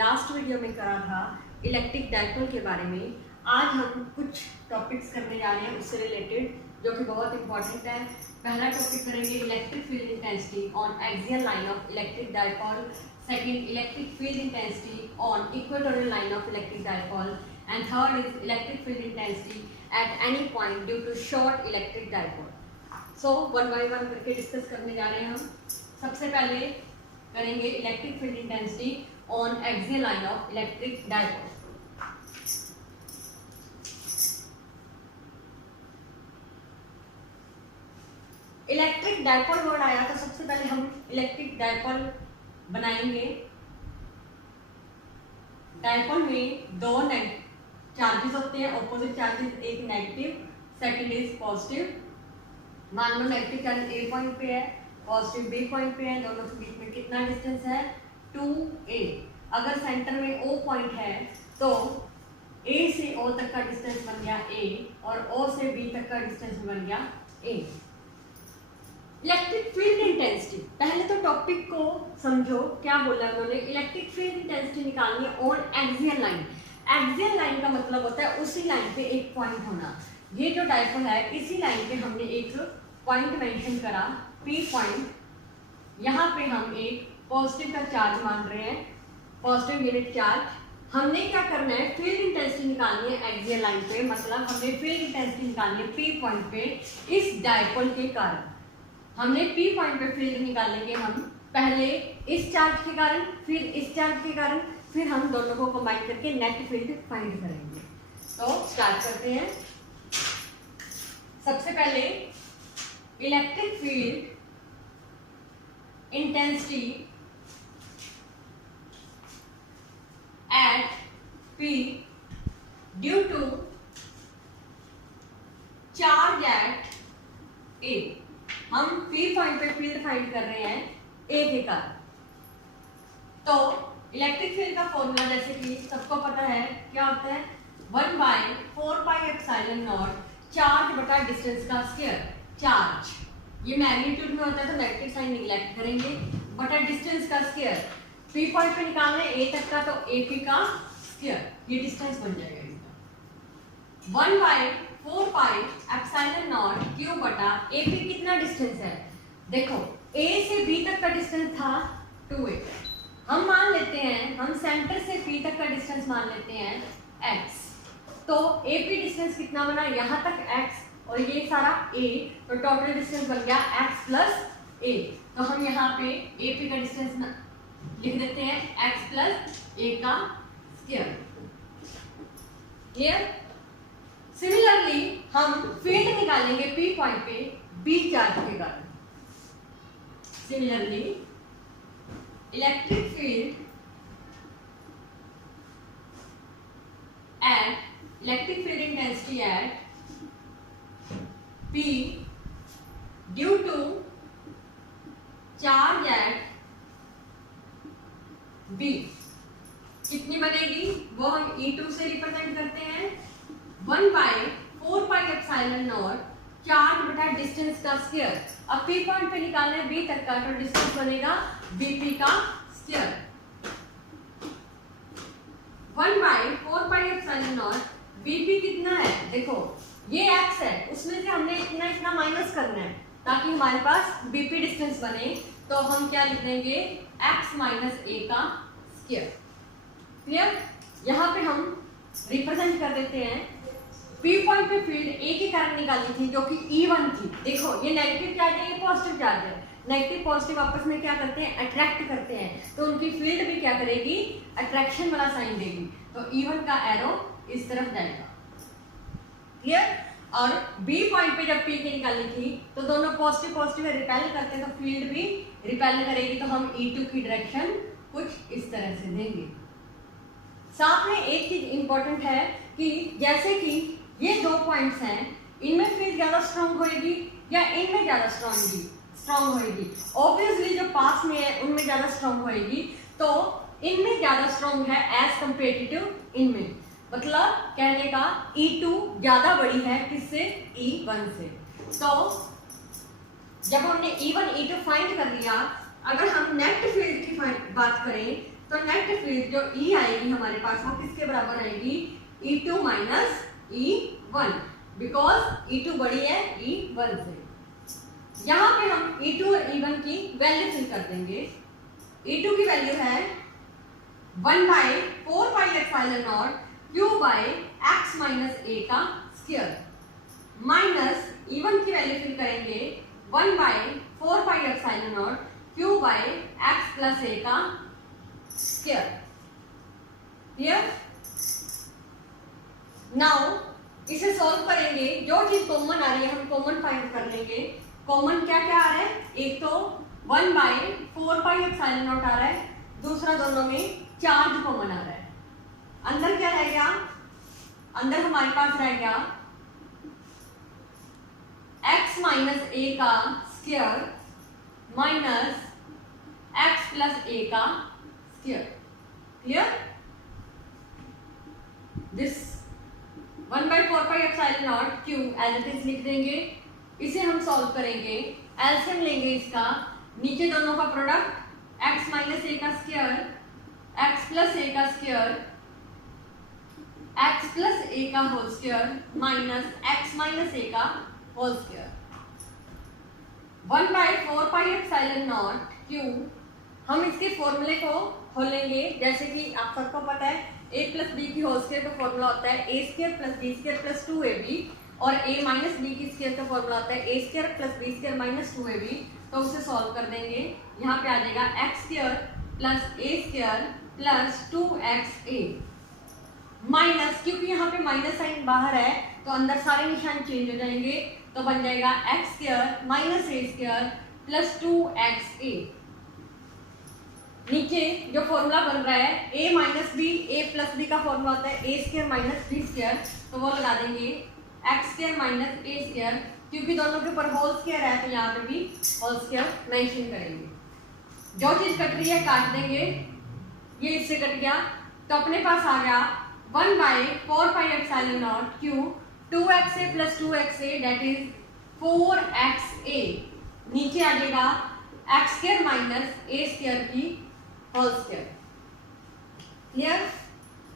Last video में करा था इलेक्ट्रिक डाइपोल के बारे में। आज हम कुछ टॉपिक्स करने जा रहे हैं उससे रिलेटेड, जो कि बहुत इंपॉर्टेंट है। पहला टॉपिक करेंगे electric field intensity on axial line of electric dipole, second electric field intensity on equatorial line of electric dipole, and third is electric field intensity at any point due to short electric dipole. So one by one करके discuss करने जा रहे हैं हम। सबसे पहले करेंगे electric field intensity on axial line of electric dipole. Electric dipole word आया तो सबसे पहले हम इलेक्ट्रिक डाइपोल बनाएंगे। डाइपोल में दो चार्जेस होते हैं, ऑपोजिट चार्जेस, एक नेगेटिव सेकंड इज पॉजिटिव। मान लो नेगेटिव चार्ज ए पॉइंट पे है, पॉजिटिव बी पॉइंट पे है, दोनों के बीच में कितना डिस्टेंस है 2a। अगर सेंटर में O पॉइंट है तो A से O तक का डिस्टेंस बन गया A और O से B तक का डिस्टेंस बन गया A। इलेक्ट्रिक फील्ड इंटेंसिटी, पहले तो टॉपिक को समझो क्या बोला उन्होंने। इलेक्ट्रिक फील्ड इंटेंसिटी निकालनी है on axial line. Axial line का मतलब होता है उसी लाइन पे एक पॉइंट होना। ये जो डाइपोल है इसी लाइन पे हमने एक पॉइंट मेंशन करा P पॉइंट। यहाँ पे हम एक पॉजिटिव का चार्ज मान रहे हैं, पॉजिटिव यूनिट चार्ज। हमने क्या करना है, फील्ड इंटेंसिटी निकालनी है एक्सियल लाइन पे, मतलब हमने फील्ड इंटेंसिटी निकालनी है P पॉइंट पे इस डाइपोल के कारण। हमने P पॉइंट पे फील्ड निकालेंगे हम पहले इस चार्ज के कारण, फिर इस चार्ज के कारण, फिर हम दोनों को कंबाइन करके नेट फील्ड फाइंड करेंगे। तो स्टार्ट करते हैं। सबसे पहले electric field intensity at P due to charge at A। हम P पॉइंट पे फील्ड फाइंड कर रहे हैं A के कारण। तो इलेक्ट्रिक फील्ड का फॉर्मूला जैसे कि सबको पता है क्या होता है, 1/4πε0 चार्ज बटा डिस्टेंस का स्क्वायर। चार्ज ये मैग्नीट्यूड में होता है तो नेगेटिव साइन निगलेक्ट करेंगे, बटा डिस्टेंस का स्क्वायर। P पॉइंट पे निकालना है A तक का तो AP का स्क्वायर, ये डिस्टेंस बन जाएगा इसका। 1/4πε0 क्यू बटा AP कितना डिस्टेंस है, देखो A से B तक का डिस्टेंस था 2a। हम मान लेते हैं, हम सेंटर से P तक का डिस्टेंस मान लेते हैं x। तो AP डिस्टेंस कितना बना, यहाँ तक x और ये सारा a, तो टोटल डिस्टेंस बन गया x प्लस a। तो हम यहाँ पे AP का डिस्टेंस लिख देते हैं x प्लस a का स्क्वायर। क्लियर। सिमिलरली हम फील्ड निकालेंगे P पॉइंट पे B चार्ज के कारण। Similarly electric field at electric field intensity at P due to charge at B कितनी बनेगी वो हम E2 से रिप्रेजेंट करते हैं। 1/4πε0 चार्ज बटा डिस्टेंस का स्क्वायर। अब P पॉइंट पे निकालना है B तक का, तो डिस्टेंस बनेगा BP का स्क्वायर। 1/4πε0 BP कितना है, देखो ये x है, उसमें से हमने इतना इतना माइनस करना है ताकि हमारे पास BP डिस्टेंस बने। तो हम क्या लिख देंगे x माइनस a का स्क्वायर। क्लियर। यहाँ पे हम रिप्रेजेंट कर देते हैं P पॉइंट पे फील्ड A के कारण निकाली थी जो कि E1 थी। देखो ये नेगेटिव चार्ज है, ये पॉजिटिव चार्ज है। नेगेटिव पॉजिटिव आपस में क्या करते हैं, अट्रैक्ट करते हैं, तो उनकी फील्ड भी क्या करेगी, अट्रैक्शन वाला साइन देगी। तो E1 का एरो इस तरफ जाएगा। क्लियर। और B पॉइंट पे जब P की निकाली थी तो दोनों पॉजिटिव पॉजिटिव रिपेल करते हैं, तो फील्ड भी रिपेल करेगी। तो हम E2 की डायरेक्शन कुछ इस तरह से देंगे। साथ में एक चीज इंपॉर्टेंट है कि जैसे कि ये दो पॉइंट्स हैं, इनमें फील्ड ज्यादा स्ट्रांग होएगी या इनमें ज्यादा स्ट्रांग होएगी। ऑब्वियसली जो पास में है उनमें ज्यादा स्ट्रांग होएगी, तो इनमें ज्यादा स्ट्रांग है एज कंपेरेटिव इनमें। मतलब कहने का E2 ज्यादा बड़ी है किससे, E1 से। तो जब हमने E1 E2 फाइंड कर लिया, अगर हम नेट फील्ड की बात करें तो नेट फील्ड जो E आएगी हमारे पास वो किसके बराबर आएगी, E2 minus E1, because E2 बड़ी है E1 से। यहाँ पे हम E2 और E1 की वैल्यू फिल कर देंगे। E2 की वैल्यू है 1/4πε0 Q by x minus a का स्क्वायर, माइनस E1 की वैल्यू फिल करेंगे 1/4πε0 Q by x plus a का स्क्वायर। क्लियर? नाउ इसे सॉल्व करेंगे, जो चीज कॉमन आ रही है हम कॉमन फाइंड कर लेंगे। कॉमन क्या क्या आ रहा है, एक तो 1/4πε0 आ रहा है, दूसरा दोनों में चार्ज कॉमन आ रहा है। अंदर क्या रह गया, अंदर हमारे पास रह गया x माइनस a का square minus x plus a का square. Clear? This 1/4πε0 Q as it is लिख देंगे। इसे हम सॉल्व करेंगे, एलसीएम लेंगे इसका, नीचे दोनों का प्रोडक्ट x माइनस a का स्क्वायर x प्लस a का स्क्वायर x प्लस a का whole square minus x minus a का होल स्क्वायर। 1/4πε0 Q, हम इसके फॉर्मूले को खोलेंगे। जैसे कि आप सबको पता है a प्लस बी की होल स्क्वायर का फॉर्मूला होता है a square plus b square plus 2ab, और a माइनस बी की स्क्वायर का फॉर्मूला होता है a square plus b square minus 2ab। तो उसे सॉल्व कर देंगे, यहाँ पे आ जाएगा x square plus a square plus 2xa minus, क्योंकि यहाँ पे माइनस साइन बाहर है तो अंदर सारे निशान चेंज हो जाएंगे, तो बन जाएगा x square minus a square plus 2xa। नीचे जो फॉर्मूला बन रहा है a minus b, a plus b का फॉर्मूला होता है a square minus b square, तो वो लगा देंगे x square minus a square, क्योंकि दोनों के ऊपर होल स्क्वायर है तो यहाँ पे भी होल स्क्वायर मेंशन करेंगे। जो चीज कट रही है काट देंगे, ये इससे कट गया, तो अपने पास आ गया 1/4πε0 Q 2xa plus 2xa that is 4xa। नीचे आ जाएगा x square minus a square की होल स्क्वायर। क्लियर?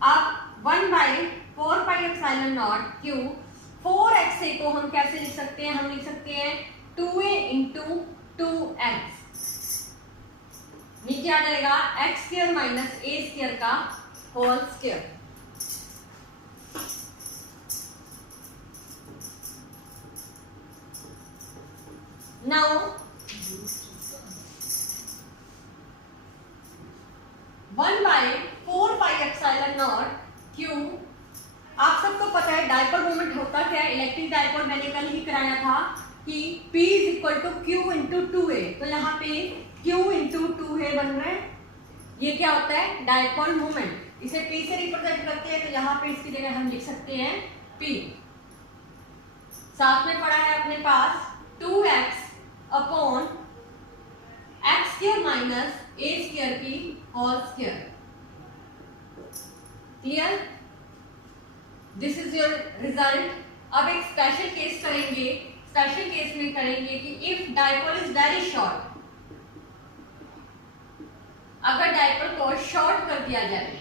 अब 1/4πε0 Q 4xa को हम कैसे लिख सकते हैं, हम लिख सकते हैं 2a इंटू 2x। नीचे आ जाएगा x square minus a square का होल स्क्वायर। नाउ 1/4πε0 Q, आप सबको पता है डायपोल मोमेंट होता क्या है, इलेक्ट्रिक डायपोल मैंने कल ही कराया था कि P is equal to Q into 2a। तो यहाँ पे Q इंटू 2a बन रहा है, ये क्या होता है डायपोल मोमेंट। इसे P से रिप्रेजेंट करते हैं, तो यहाँ पे इसकी जगह हम लिख सकते हैं P। साथ में पड़ा है अपने पास 2x upon x square minus a square की whole square. Clear? This is your result. अब एक स्पेशल केस करेंगे, स्पेशल केस में करेंगे कि if dipole is very short, अगर डायपोल को शॉर्ट कर दिया जाए,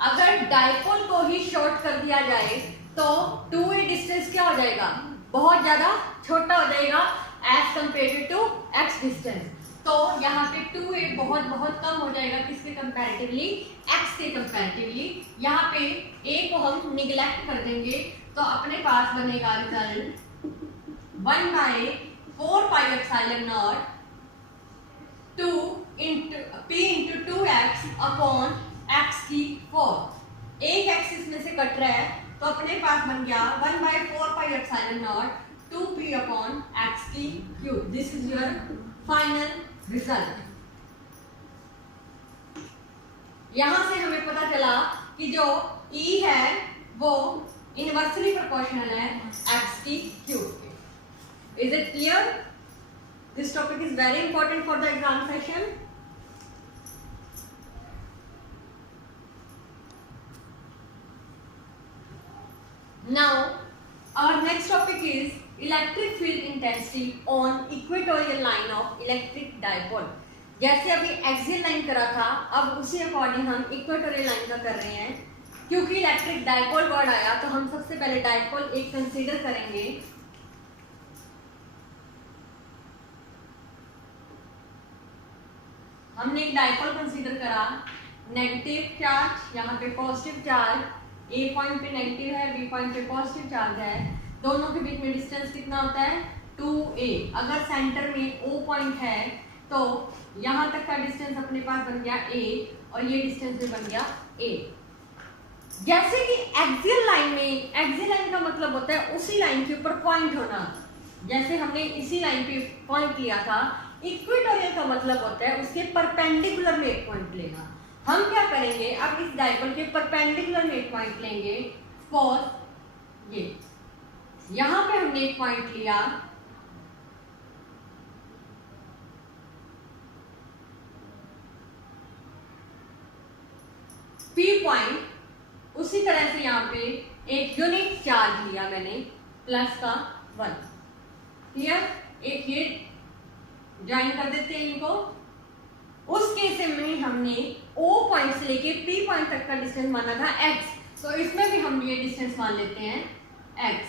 अगर डायपोल को ही शॉर्ट कर दिया जाए तो 2a डिस्टेंस क्या हो जाएगा, बहुत ज्यादा छोटा हो जाएगा as compare to x distance. तो यहाँ पे 2a बहुत बहुत कम हो जाएगा, किसके कंपैरेटिवली, x के कंपैरेटिवली। यहाँ पे a को हम निगलेक्ट कर देंगे, तो अपने पास बनेगा result 1/4πε0 2 into p into 2x upon x की 4। एक x इसमें से कट रहा है, तो अपने पास बन गया 1/4πε0 2p अपॉन x की cube. This is your final result. यहां से हमें पता चला कि जो E है वो इनवर्सली प्रोपोर्शनल है x की क्यूब के। Is it clear? This topic is very important for the exam session. Now our next topic is electric field intensity on equatorial line of electric dipole। जैसे अभी axial line करा था, अब उसी according हम equatorial line का कर रहे हैं। क्योंकि इलेक्ट्रिक डायपोल वर्ड आया तो हम सबसे पहले डायपोल एक कंसीडर करेंगे। हमने एक डायपोल कंसीडर करा, नेगेटिव चार्ज, यहाँ पे पॉजिटिव चार्ज, ए पॉइंट पे नेगेटिव है, बी पॉइंट पे पॉजिटिव चार्ज है, दोनों के बीच में डिस्टेंस कितना होता है 2a। अगर सेंटर में O पॉइंट है तो यहाँ तक का डिस्टेंस अपने पास बन गया a और ये डिस्टेंस भी बन गया a। जैसे कि एक्सियल लाइन में, एक्सियल लाइन का मतलब होता है उसी लाइन के ऊपर पॉइंट होना, जैसे हमने इसी लाइन पे पॉइंट लिया था। इक्वेटोरियल का मतलब होता है उसके परपेंडिकुलर में एक पॉइंट लेना। हम क्या करेंगे, अब इस डायपोल के परपेंडिकुलर में एक पॉइंट लेंगे। सपोज ये यहां पे हमने एक पॉइंट लिया, P पॉइंट, उसी तरह से यहाँ पे एक यूनिट चार्ज लिया मैंने प्लस का 1। क्लियर? एक ये ज्वाइन कर देते हैं इनको। उस केस में हमने O पॉइंट से लेके P पॉइंट तक का डिस्टेंस माना था x, तो इसमें भी हम ये डिस्टेंस मान लेते हैं x।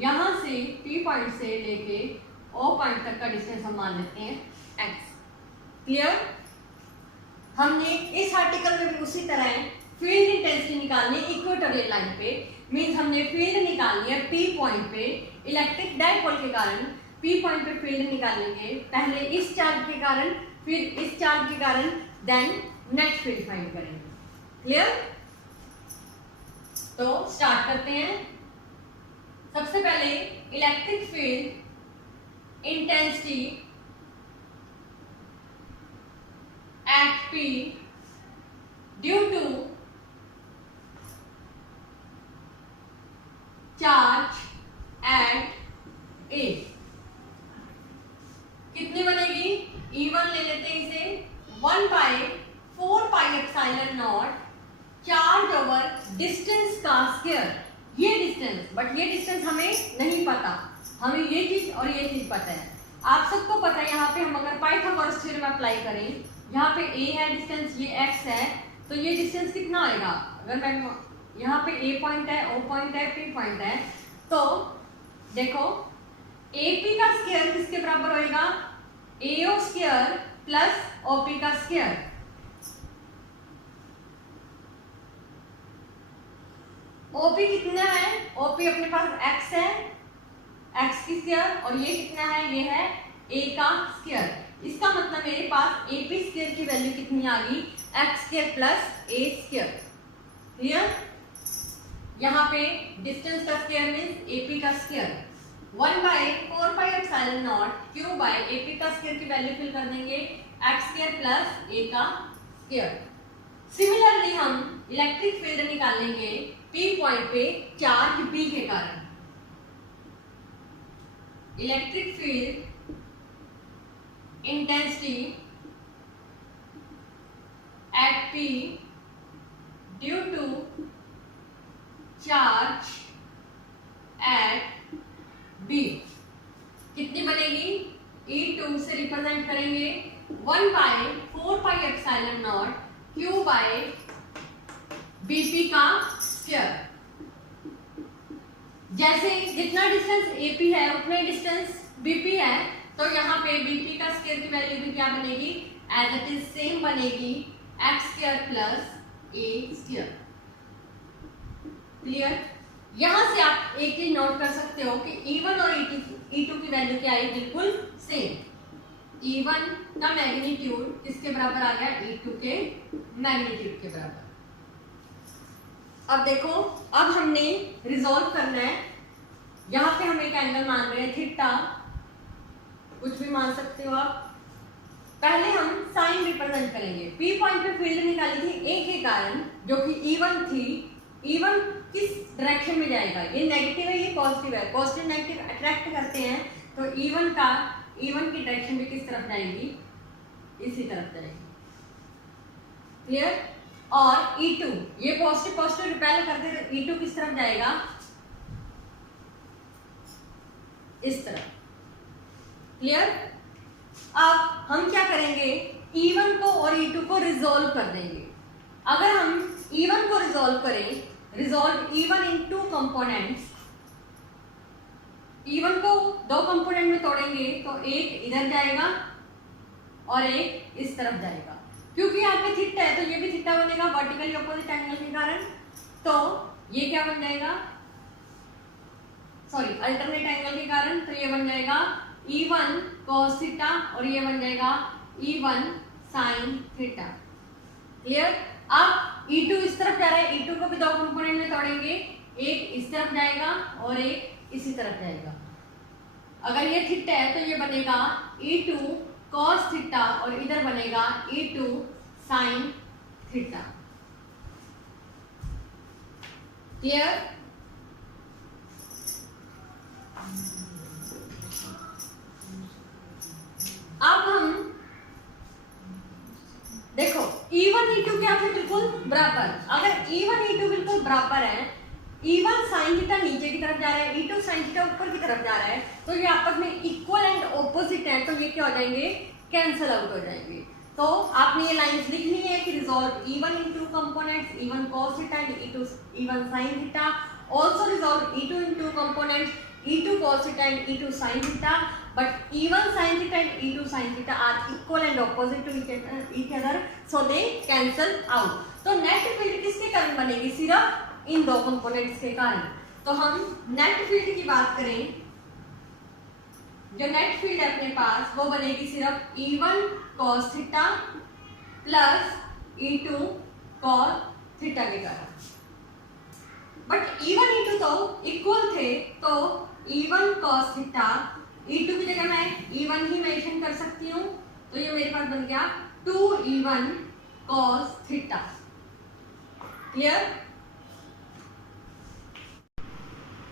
यहां से P पॉइंट से लेके O पॉइंट तक का डिस्टेंस हम मान लेते हैं x। क्लियर? हमने इस आर्टिकल में भी उसी तरह फील्ड इंटेंसिटी निकालनी इक्वेटोरियल लाइन पे, मींस हमने फील्ड निकालनी है P पॉइंट पे। इलेक्ट्रिक डायपोल के कारण P पॉइंट पे फील्ड निकालेंगे, पहले इस चार्ज के कारण, फिर इस चार्ज के कारण, देन नेट फील्ड फाइंड करेंगे। क्लियर? तो स्टार्ट करते हैं। सबसे पहले electric field intensity at P due to charge at A कितनी बनेगी? E1 ले लेते हैं इसे, 1/4πε0 चार्ज ओवर डिस्टेंस का स्क्वायर। ये डिस्टेंस, बट ये डिस्टेंस हमें नहीं पता, हमें ये चीज और ये चीज पता है। आप सबको पता है, यहाँ पे हम अगर पाइथागोरस थ्योरम अप्लाई करें, यहाँ पे a है डिस्टेंस, ये x है, तो ये डिस्टेंस कितना आएगा? अगर मैं यहाँ पे a पॉइंट है, o पॉइंट है, p पॉइंट है, तो देखो AP का स्क्वायर किसके बराबर होएगा? AO स्क्वायर प्लस OP का स्क्वायर। OP कितना है? OP अपने पास x है, x की स्क्वायर, और ये कितना है? ये है a का स्क्वायर। इसका मतलब मेरे पास AP स्क्वायर की वैल्यू कितनी आ गई? x square plus a square. Clear? यहाँ पे डिस्टेंस का स्क्वायर मींस AP का स्क्वायर, 1/4πε0 क्यू बाय AP का स्क्वायर की वैल्यू फिल कर देंगे x स्क्वायर प्लस a का स्क्वायर। सिमिलरली हम इलेक्ट्रिक फील्ड निकालेंगे P पॉइंट पे चार्ज B के कारण। Electric field intensity at P due to charge at B कितनी बनेगी? E2 से रिप्रेजेंट करेंगे 1/4πε0 क्यू बाय BP का स्क्वायर। जैसे जितना डिस्टेंस AP है उतना डिस्टेंस BP है, तो यहाँ पे BP का स्क्वायर की वैल्यू भी क्या बनेगी? एज इट इज सेम बनेगी, x square plus a square. Clear? यहां से आप एक चीज नोट कर सकते हो कि E1 और E2 की वैल्यू क्या आई? बिल्कुल सेम। E1 का मैग्नीट्यूड किसके बराबर आ गया? E2 के मैग्नीट्यूड के बराबर। अब देखो, अब हमने रिजॉल्व करना है। यहाँ पे हम एक एंगल मान रहे हैं थीटा, कुछ भी मान सकते हो आप। पहले हम साइन रिप्रेजेंट करेंगे। P पॉइंट पे फील्ड निकाली थी A के कारण, जो कि E1 थी। E1 किस डायरेक्शन में जाएगा? ये नेगेटिव है, ये पॉजिटिव है। पॉजिटिव नेगेटिव अट्रैक्ट करते हैं, तो E1 की डायरेक्शन भी किस तरफ जाएगी? इसी तरफ जाएगी। क्लियर? और E2 ये पॉजिटिव रिपेल करते हैं, तो E2 किस तरफ जाएगा? इस तरफ। क्लियर? अब हम क्या करेंगे, E1 को और E2 को रिजोल्व कर देंगे। अगर हम E1 को रिजोल्व करें, रिजोल्व E1 इन टू कंपोनेंट्स, E1 को दो कंपोनेंट में तोड़ेंगे तो एक इधर जाएगा और एक इस तरफ जाएगा। क्योंकि यहाँ पे थीटा है तो ये भी थीटा बनेगा वर्टिकली ऑपोजिट एंगल के कारण। तो ये क्या बन जाएगा, सॉरी अल्टरनेट एंगल के कारण, तो ये बन जाएगा E1 cos थीटा और ये बन जाएगा E1 sin थीटा। क्लियर। अब E2 इस तरफ जा रहा है, E2 को भी दो कंपोनेंट में तोड़ेंगे, एक इस तरफ जाएगा और एक इसी तरफ जाएगा। अगर ये थीटा है तो ये बनेगा E2 cos थीटा और इधर बनेगा E2 sin थीटा। क्लियर। अब हम देखो E1 E2 क्या है, बिल्कुल बराबर। अगर E1 E2 बिल्कुल बराबर है, E1 sin थीटा नीचे की तरफ जा रहा है, E2 sin थीटा ऊपर की तरफ जा रहा है, तो ये आपस में इक्वल एंड ऑपोजिट है, तो ये क्या हो जाएंगे, कैंसिल आउट हो जाएंगे। तो आपने ये लाइंस लिखनी है कि resolve E1 into components E1 cos theta and E1 sin theta, also resolve E2 into components E2 cos theta and E2 sin theta, but E1 sin theta and E2 sin theta are equal and opposite to each other, so they cancel out। तो net field किसके कारण बनेगी, सिर्फ इन दो components के कारण। तो हम नेट फील्ड की बात करें, जो नेट फील्ड है अपने पास वो बनेगी सिर्फ E1 cos theta plus E2 cos theta के कारण। बट E1 E2 तो इक्वल थे, तो E1 cos थीटा, E2 की जगह मैं E1 ही मेंशन कर सकती हूँ, तो ये मेरे पास बन गया 2E1 cos theta. Clear.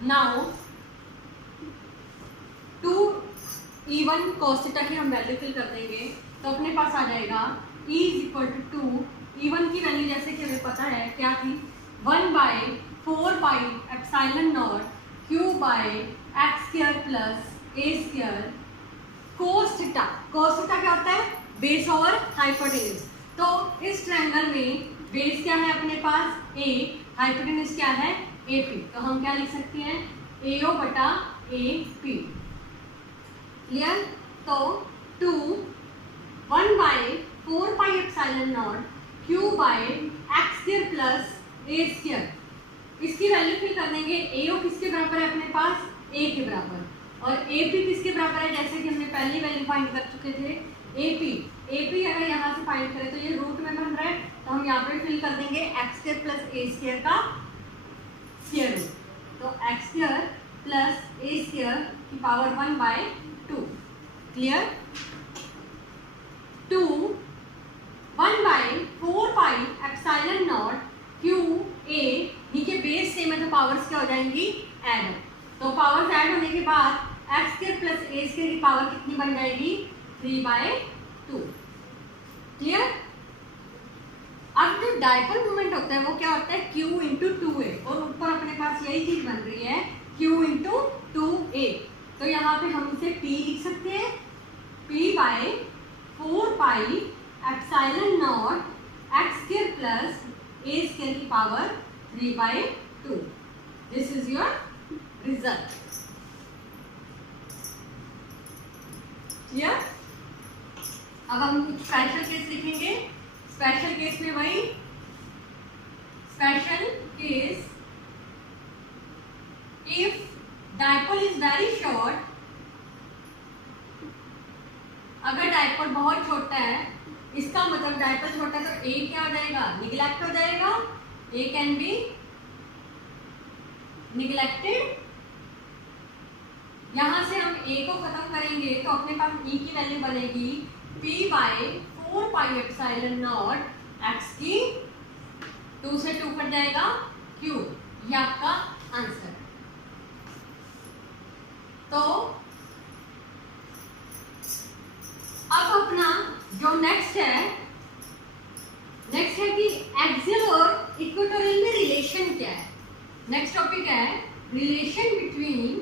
Now 2E1 cos theta की हम वैल्यू फिल कर देंगे, तो अपने पास आ जाएगा E = 2, E1 की वैल्यू जैसे कि हमें पता है क्या थी, 1/4 epsilon naught Q by x² plus a² cos theta. cos theta क्या होता है, बेस ओवर हाइपोटेन्यूज। तो इस ट्रायंगल में बेस क्या है अपने पास a, हाइपोटेन्यूज क्या है AP, तो हम क्या लिख सकते हैं AO बटा AP। क्लियर। तो 2 1/4 epsilon naught Q by x² plus a², इसकी वैल्यू फिल कर देंगे। AO किसके बराबर है अपने पास, A के बराबर, और AP किसके बराबर है, जैसे कि हमने पहली वैल्यू फाइंड कर चुके थे AP अगर यहाँ से फाइंड करें तो ये रूट में बन रहा है, तो हम यहाँ पे फिल कर देंगे x² प्लस a² का स्क्वायर रूट, तो x² प्लस a² की power 1/2। Clear. 2 1/4 epsilon not QA, नीचे बेस सेम है तो पावर्स क्या हो जाएंगी, ऐड। तो पावर्स ऐड होने के बाद x² प्लस a² की पावर कितनी बन जाएगी, 3/2। क्लियर। अब जो डायपोल मोमेंट होता है वो क्या होता है, Q × 2a, और ऊपर अपने पास यही चीज बन रही है Q × 2a, तो यहाँ पे हम इसे P लिख सकते हैं, P/4 epsilon not x² plus a² की power 3/2। This is your result. Clear. अब हम कुछ स्पेशल केस लिखेंगे। स्पेशल केस में वही special case, if dipole is very short, अगर डायपोल बहुत छोटा है, इसका मतलब डायपोल छोटा है तो A क्या हो जाएगा, निगलेक्ट हो जाएगा, A कैन बी निगलेक्टेड। यहां से हम A को खत्म करेंगे तो अपने पास E की वैल्यू बनेगी P/4 एप्सिलॉन नॉट x², 2 से 2 कट जाएगा Q, ये आपका आंसर। तो अब अपना जो नेक्स्ट है कि एक्सियल और इक्वेटोरियल में रिलेशन क्या है। नेक्स्ट टॉपिक है relation between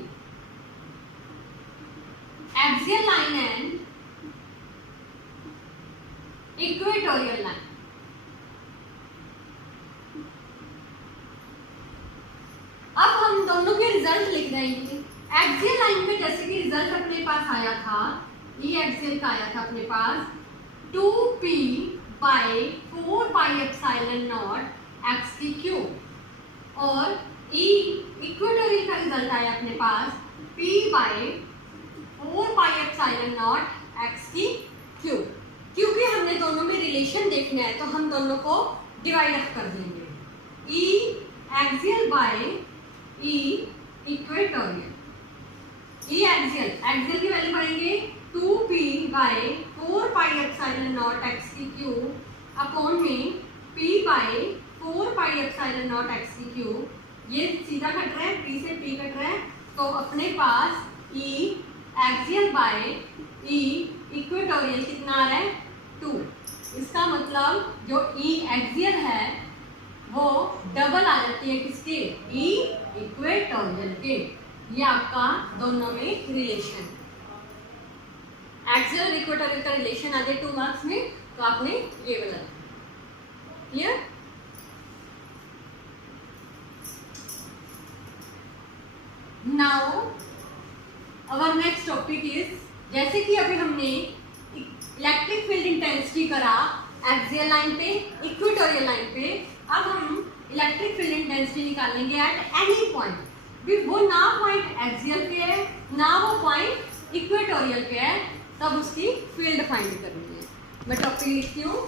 axial line and equatorial line. अब हम दोनों के रिजल्ट लिख देंगे। एक्सियल लाइन में जैसे कि रिजल्ट अपने पास आया था, ई एक्सियल का आया था अपने पास 2p बाई 4πε0 एक्स की क्यूब, और ई इक्वेटोरियल का रिजल्ट आया अपने पास p बाई 4πε0 एक्स की क्यूब। क्योंकि हमने दोनों में रिलेशन देखना है तो हम दोनों को डिवाइड अप कर देंगे, E axial by E equatorial. E axial की वैल्यू पढ़ेंगे 2p बाई 4πε0 एक्स की क्यूब अपॉन में p बाई 4πε0 एक्स की क्यूब। ये सीधा कट रहा है, p से p कट रहा है, तो अपने पास ई एक्सियल बाई ई इक्वेटोरियल कितना आ रहा है 2। इसका मतलब जो ई एक्सियल है वो डबल आ जाती है किसके, ई इक्वेटोरियल के। ये आपका दोनों में रिलेशन, एक्सियल और इक्वेटोरियल का रिलेशन आ जाए 2 मार्क्स में, तो आपने ये बता clear. Now our next topic is, जैसे कि अभी हमने इलेक्ट्रिक फील्ड इंटेंसिटी करा एक्सियल लाइन पे, इक्वेटोरियल लाइन पे, अब हम इलेक्ट्रिक फील्ड इंटेंसिटी निकालेंगे एट एनी पॉइंट। भी वो ना पॉइंट एक्सियल पे है ना वो पॉइंट इक्वेटोरियल पे है, तब उसकी फील्ड फाइंड करनी है। मैं टॉपिक लिखती हूँ,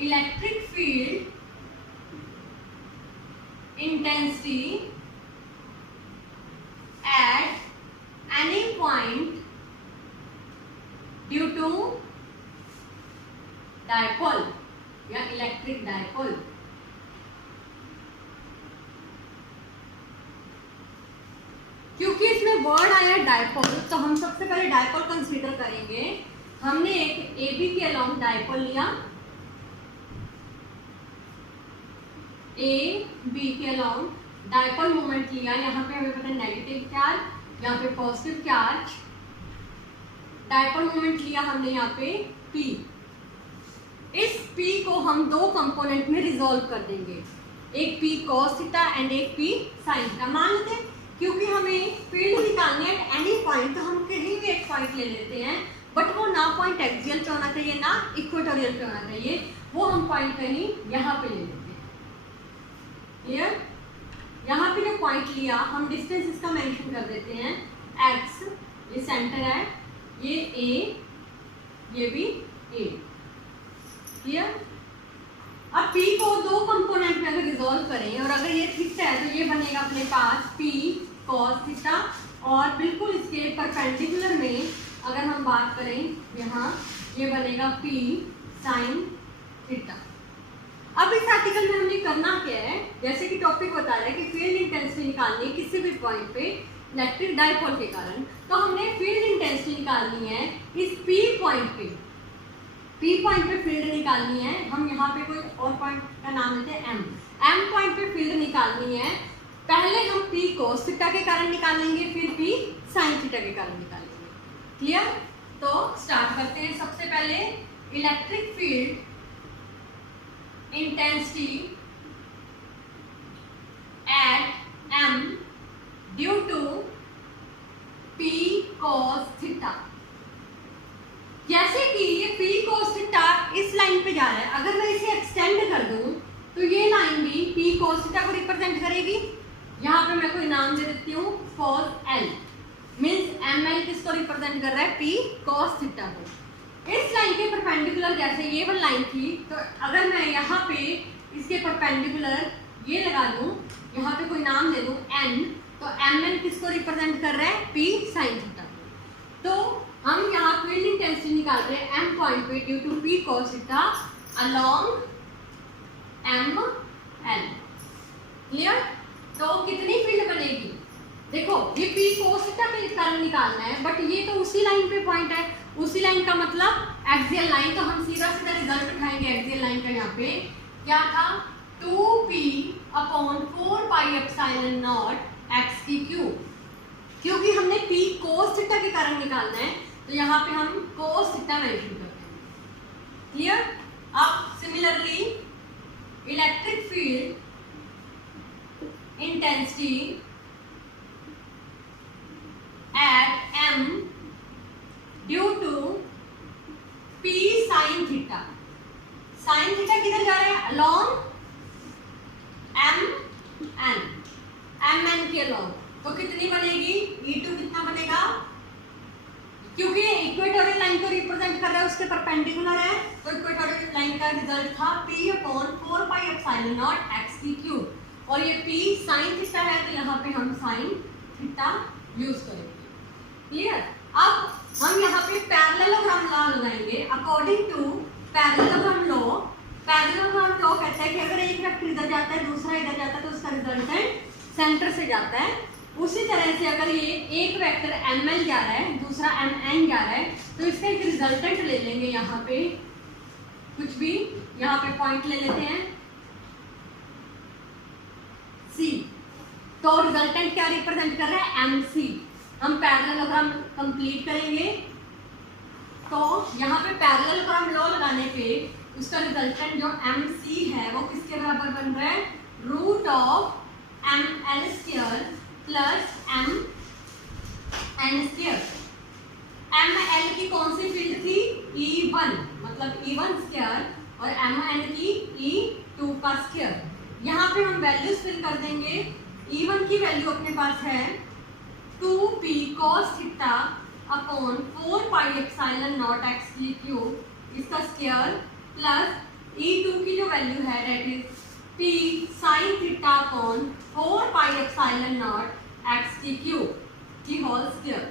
electric field intensity at any point due to dipole या इलेक्ट्रिक डायपोल। क्योंकि इसमें वर्ड आया डायपोल, तो हम सबसे पहले डायपोल कंसीडर करेंगे। हमने एक ए बी के अलोंग डायपोल लिया, ए बी के अलोंग डायपोल मोमेंट लिया। यहाँ पे हमें पता है नेगेटिव चार्ज, यहाँ पे पॉजिटिव चार्ज। डायपोल मोमेंट लिया हमने यहाँ पे P। इस P को हम दो कंपोनेंट में रिजॉल्व कर देंगे, एक P cos थीटा एंड एक P sin थीटा। मान लेते हैं क्योंकि हमें फील्ड निकालनी है एट एनी पॉइंट, तो हम कहीं भी एक पॉइंट ले लेते हैं, बट वो ना पॉइंट एक्सियल पे होना चाहिए ना इक्वेटोरियल पे होना चाहिए, वो हम पॉइंट कहीं यहाँ पे ले लेते हैं। क्लियर। यहाँ पे जो पॉइंट लिया हम डिस्टेंस इसका मेंशन कर देते हैं x, ये सेंटर है, ये A, ये भी A। क्लियर। अब P को दो कंपोनेंट में अगर रिजॉल्व करें और अगर ये थीटा है तो ये बनेगा अपने पास P cos थीटा, और बिल्कुल इसके परपेंडिकुलर में अगर हम बात करें यहाँ ये बनेगा P sin थीटा। अब इस आर्टिकल में हमने करना क्या है, जैसे कि टॉपिक बता रहा है कि फील्ड इंटेंसिटी निकालनी है किसी भी पॉइंट पे इलेक्ट्रिक डायपोल के कारण, तो हमने फील्ड इंटेंसिटी निकालनी है इस P पॉइंट पे। P पॉइंट पे फील्ड निकालनी है, हम यहाँ पे कोई और पॉइंट का नाम लेते हैं M पॉइंट पे फील्ड निकालनी है। पहले हम P cos थीटा के कारण निकालेंगे, फिर P sin थीटा के कारण निकालेंगे। क्लियर। तो स्टार्ट करते हैं। सबसे पहले electric field intensity at M due to P cos theta. जैसे कि ये P cos थीटा इस लाइन पे जा रहा है, अगर मैं इसे एक्सटेंड कर दूं तो ये लाइन भी P cos थीटा को रिप्रेजेंट करेगी। यहाँ पे मैं कोई नाम दे देती हूँ cos L, मीन्स ML किसको रिप्रेजेंट कर रहा है, P cos थीटा को। इस लाइन के परपेंडिकुलर जैसे ये वाली लाइन थी, तो अगर मैं यहाँ पे इसके परपेंडिकुलर ये लगा दूं, यहाँ पे कोई नाम दे दूं N, तो MN किसको रिप्रेजेंट कर रहा है, P sin थीटा को। तो हम यहाँ फील्ड इंटेंसिटी निकाल रहे हैं M पॉइंट पे due to P cos theta along ML। Clear. तो कितनी फील्ड बनेगी, देखो ये P cos थीटा के कारण निकालना है, बट ये तो उसी लाइन पे पॉइंट है, उसी लाइन का मतलब एक्सियल लाइन, तो हम सीधा सीधा रिजल्ट उठाएंगे एक्सियल लाइन का। यहाँ पे क्या था 2p अपॉन 4πε0 x की क्यूब। क्योंकि हमने P cos थीटा के कारण निकालना है, तो यहाँ पे हम cos थीटा मेंशन करते हैं। क्लियर। अब similarly electric field intensity at m due to p sin theta. Sine theta किधर जा रहा है? अलॉन्ग एम एन के अलॉन्ग। तो कितनी बनेगी? E2 कितना बनेगा? क्योंकि इक्वेटोरियल लाइन को रिप्रेजेंट कर रहा है, उसके परपेंडिकुलर है, तो इक्वेटोरियल लाइन का रिजल्ट था p upon 4 pi epsilon naught x की क्यूब। और ये p साइन थीटा है, तो यहाँ पे हम साइन थीटा यूज करेंगे। क्लियर। अब हम यहाँ पे पैरेललोग्राम लॉ लगाएंगे। According to parallelogram law, parallelogram law कहता है कि अगर एक वेक्टर इधर जाता है दूसरा इधर जाता है तो उसका रिजल्टेंट सेंटर से जाता है। उसी तरह से अगर ये एक वेक्टर ml जा रहा है दूसरा mn जा रहा है तो इसका एक रिजल्टेंट ले लेंगे। यहाँ पे कुछ भी यहाँ पे पॉइंट ले लेते हैं C, तो रिजल्टेंट क्या रिप्रेजेंट कर रहा है? mc। हम पैरेललोग्राम कंप्लीट करेंगे, तो यहाँ पे पैरेललोग्राम लॉ लगाने पे उसका रिजल्टेंट जो mc है वो किसके बराबर बन रहा है? Root of ml square plus mn square. ml की कौन सी फील्ड थी? E1, मतलब E1 स्क्वायर, और mn की E2 का स्क्वायर। यहाँ पे हम वैल्यूज फिल कर देंगे। E1 की वैल्यू अपने पास है 2p cos theta upon 4 pi epsilon naught x की क्यूब, इसका स्क्वायर, प्लस E2 की जो वैल्यू है that is p sin theta upon 4 pi epsilon naught x की क्यूब की होल स्क्वायर।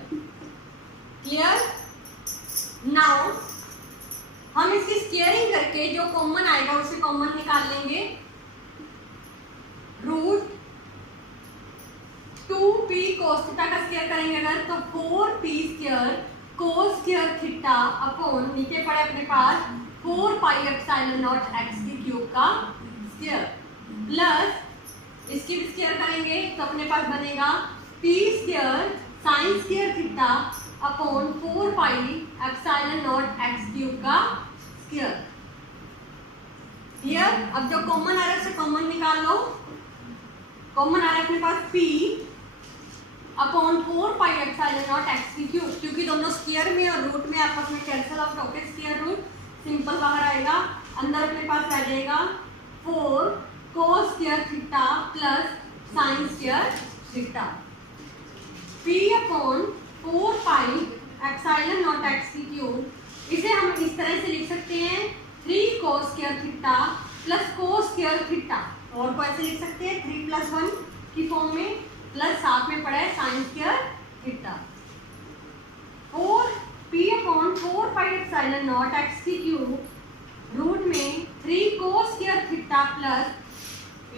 क्लियर। नाउ हम इसकी स्क्वायरिंग करके जो कॉमन आएगा उसे कॉमन निकाल लेंगे। रूट 2p cos थीटा का स्क्वायर करेंगे अगर, तो 4p square cos square theta upon नीचे पड़े अपने पास 4 पाई एप्सिलॉन नॉट x की क्यूब का स्क्वायर, प्लस इसकी भी स्क्वायर करेंगे तो अपने पास बनेगा p square sin square theta upon 4 pi epsilon naught x cube का स्क्वायर। क्लियर। अब जो कॉमन आ रहा है उसे कॉमन निकाल लो। कॉमन आ रहा है अपने पास p upon 4 pi epsilon naught x की क्यूब, क्योंकि दोनों स्क्वायर में और रूट में आपस में कैंसिल आउट होकर स्क्वायर रूट सिंपल बाहर आएगा। अंदर अपने पास रह जाएगा 4 cos square theta plus sin square theta. p upon 4 pi epsilon naught x की क्यूब, इसे हम इस तरह से लिख सकते हैं 3 cos square theta plus cos square theta, और को ऐसे लिख सकते हैं 3 प्लस 1 की फॉर्म में, प्लस साथ में पड़ा है sine square theta. 4p upon 4 pi epsilon naught x की क्यूब रूट में 3 cos square theta plus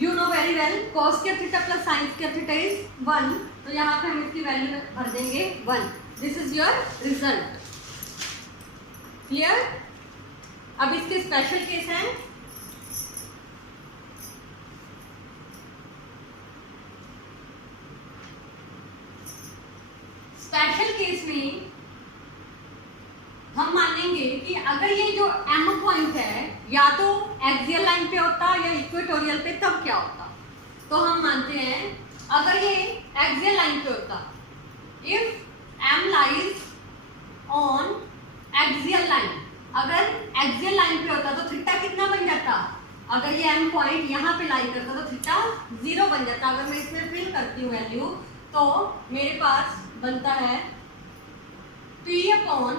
you know very well cos square theta plus sine square theta is 1, तो यहाँ पे हम इसकी वैल्यू भर देंगे 1। This is your result. Clear. अब इसके स्पेशल केस हैं। स्पेशल केस में हम मानेंगे कि अगर ये जो m पॉइंट है या तो एक्सियल लाइन पे होता या इक्वेटोरियल पे, तब क्या होता? तो हम मानते हैं अगर ये एक्सियल लाइन पे होता, if m lies on axial line, अगर एक्सियल लाइन पे होता तो थीटा कितना बन जाता? अगर ये m पॉइंट यहाँ पे लाई करता तो थीटा 0 बन जाता। अगर मैं इसमें फिल करती हूँ वैल्यू, तो मेरे पास बनता है p upon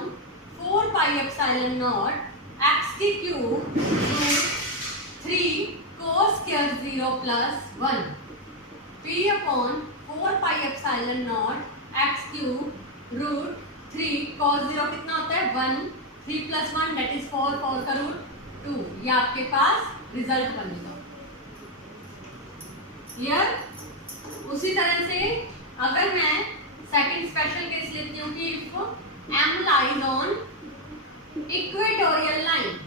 4 pi epsilon naught x की cube root 3 cos square 0 plus 1। p upon 4 pi epsilon naught x cube root 3 cos 0 कितना होता है? 1, 3 प्लस 1 दैट इज 4, 4 का रूट 2। ये आपके पास रिजल्ट बनेगा। क्लियर। उसी तरह से अगर मैं सेकंड स्पेशल केस लेती हूँ कि if m lies on equatorial line,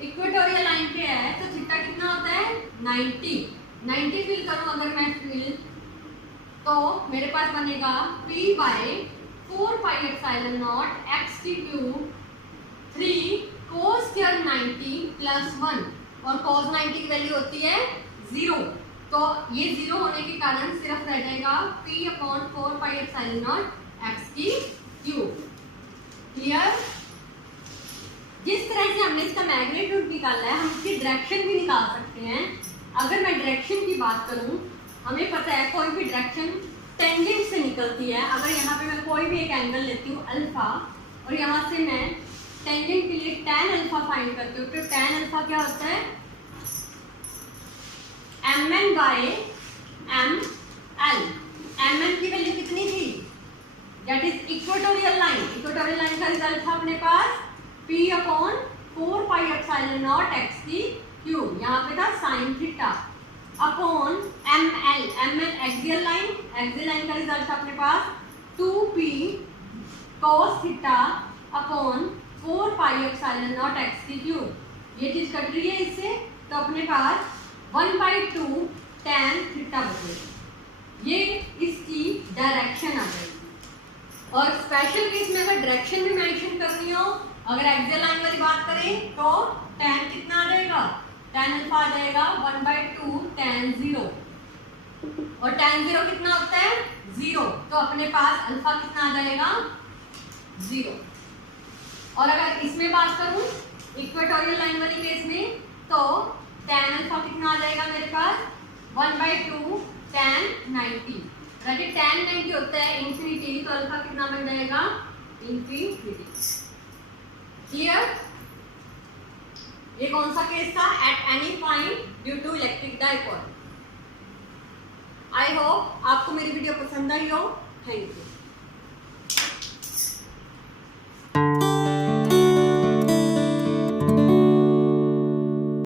equatorial line पे है तो थीटा कितना होता है? 90 फिल करूँ अगर मैं फिल, तो मेरे पास बनेगा p by 4 pi epsilon naught x की क्यूब 3 cos स्क्वायर 90 प्लस 1 और cos 90 की वैल्यू होती है 0, तो ये 0 होने के कारण सिर्फ रह जाएगा p/4πε0 x की क्यूब। क्लियर? जिस तरह से हमने इसका मैग्नीट्यूड निकाला है, हम इसकी डायरेक्शन भी निकाल सकते हैं। अगर मैं डायरेक्शन की बात करूं, हमें पता है कोई भी डायरेक्शन टेंजेंट से निकलती है। अगर यहाँ पे मैं कोई भी एक एंगल लेती हूँ अल्फा, और यहाँ से मैं टेंजेंट के लिए tan अल्फा फाइंड करती हूँ, तो tan अल्फा क्या होता है mn/ml। mn की वैल्यू कितनी थी? That is equatorial line. Equatorial line का रिजल्ट था अपने पास p/4πε0 x की क्यूब, यहाँ पे था sine theta upon ml। ml axial line, axial line का रिजल्ट था अपने पास 2p cos theta upon 4πε0 x की क्यूब। ये चीज कट रही है इससे, तो अपने पास 1/2 tan थीटा बचेगा। ये इसकी डायरेक्शन आ जाएगी। और स्पेशल केस में अगर डायरेक्शन भी मेंशन करनी हो, अगर एक्सियल लाइन वाली बात करें तो tan कितना आ जाएगा? tan अल्फा आ जाएगा 1/2 tan 0, और tan 0 कितना होता है 0, तो अपने पास अल्फा कितना आ जाएगा 0। और अगर इसमें बात करूं इक्वेटोरियल लाइन वाली केस में, तो tan अल्फा कितना आ जाएगा मेरे पास 1/2 tan 90। अगर tan 90 होता है इंफिनिटी, तो अल्फा कितना बन जाएगा इंफिनिटी। क्लियर? ये कौन सा केस था? At any point due to electric dipole. I hope आपको मेरी वीडियो पसंद आई हो। Thank you.